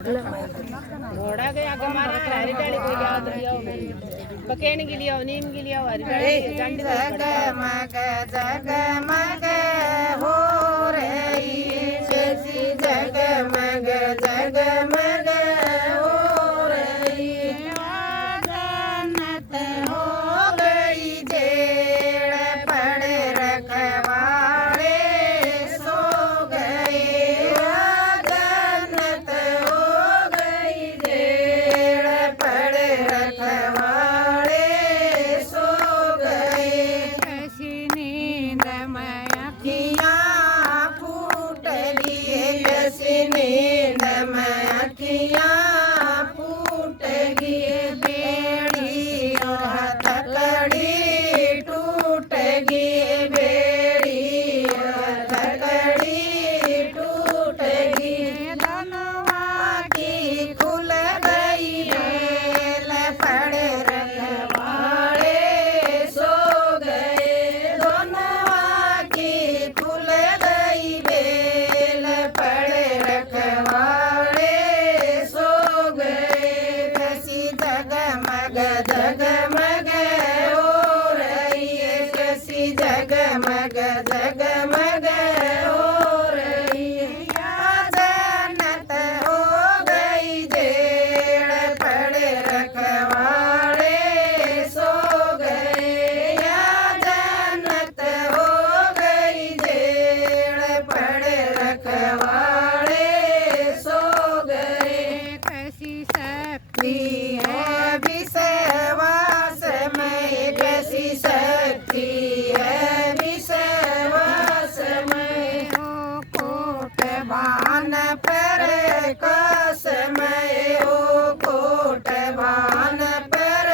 घोड़ा गया हमारे हरी डाली कोई लिया तो लिया बकेन के लिए नीम के लिए हरी डाली जगमग जगमग हो रही जैसी जगमग जगमग हो रही जन्नत हो गई जेड़ पड़ रखवाड़े सो गए जन्नत हो गई जेड़ पड़ रखवाड़े सो गए कैसी नींद में अखियाँ फूट गई कैसी नींद में अखियाँ फूट गई बेड़ी और हथकड़ी टूट गई बेड़ी और हथकड़ी टूट गई धनवा की खुल गई बेल पड़ रखवाड़े सो गए धनवा की खुल गई बेल पड़ रखवाड़े सो गए कैसी जगमग जगमग हो रही है कैसी जगमग जगमग हो रही है या जन्नत हो गई जेड़ पड़ रखवाड़े सो गए या जन्नत हो गई जेड़ पड़ रखवाड़े सो गए कैसी शक्ति है विश्वास में कैसी शक्ति है विश्वास में ओ कोट बान पर कसमय ओ कोट बान पर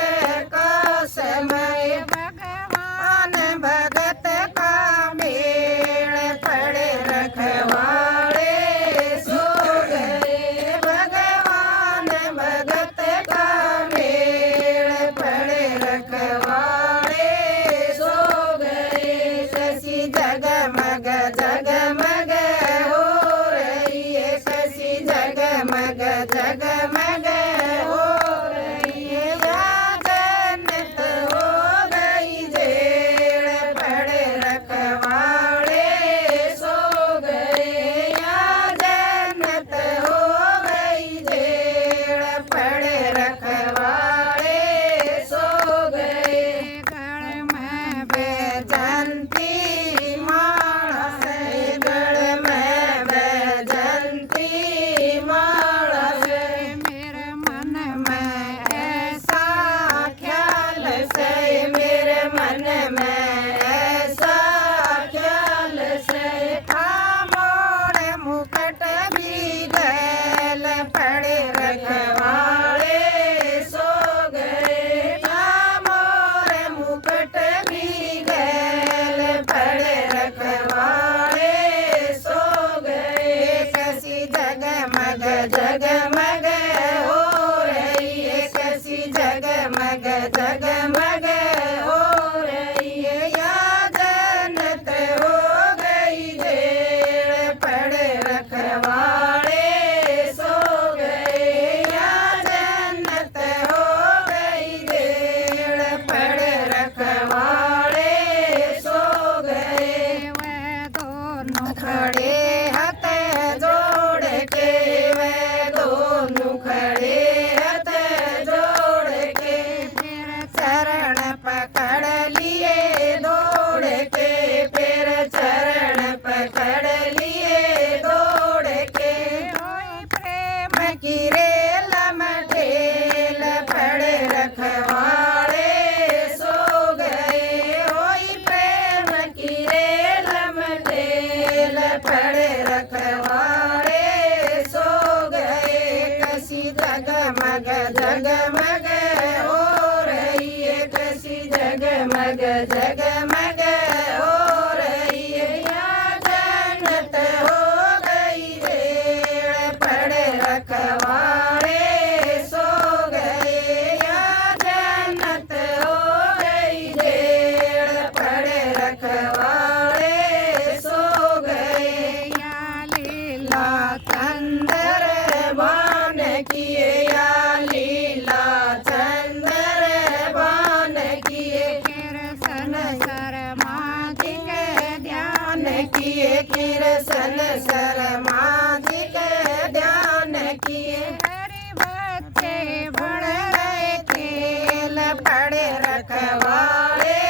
कसमय भगवान भगत का मेल पड़ रखवाड़े सो गए भगवान भगत का मेल पड़ रखवाड़े सो गए कैसी जगमग जगमग हो रही है कैसी जगमग जगमग हो रही है या जन्नत हो गई जेड़ पड़ रखवाड़े सो गए या जन्नत हो गई जेड़ पड़ रखवाड़े सो गए गढ़ में बैजंती माला है गढ़ में बैजंती माला है मेरे मन में ऐसा ख्याल से मेरे मन में ऐसा ख्याल से मोड़ मुकुट भी गैल पड़ रखवाड़े सो गए मोड़ मुकुट भी गैल पड़ रखवाड़े सो गए कैसी जगमग जगमग हो रही है कैसी जगमग जगमग हो रही है या जन्नत हो गई जेड़ पड़ रखवाड़े सो गए या जन्नत हो गई जेड़ पड़ रखवाड़े सो गए वह दोनों खड़े हाथ जोड़ के वह दोनों खड़े हाथ जोड़ के फिर चरण पकड़ लिए दौड़ के फिर चरण पकड़ लिए दौड़ के होई प्रेम की रेल मठेल पड़ रखवाड़े सो गए होई प्रेम की रेल मठेल पड़ रखवाड़े सो गए कैसी जगमग जगमग हो रही है कैसी जगमग जगमग हो रही है या जन्नत हो गई जेड़ पड़ रखवाड़े सो गए या जन्नत हो गई जेड़ पड़ रखवाड़े सो गए या लीला चंदर बान किए या लीला चंद्र बान किए कृष्ण शर्मादि के ध्यान किए कृष्ण शर्मादि के ध्यान किए हरि बच्चे बढ़ रहे खेल पड़े रखवाले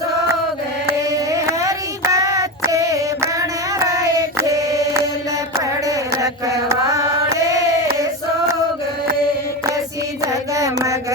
सो गए हरि बच्चे बढ़ रहे खेल पड़े रखवाले सो गए कैसी जगमग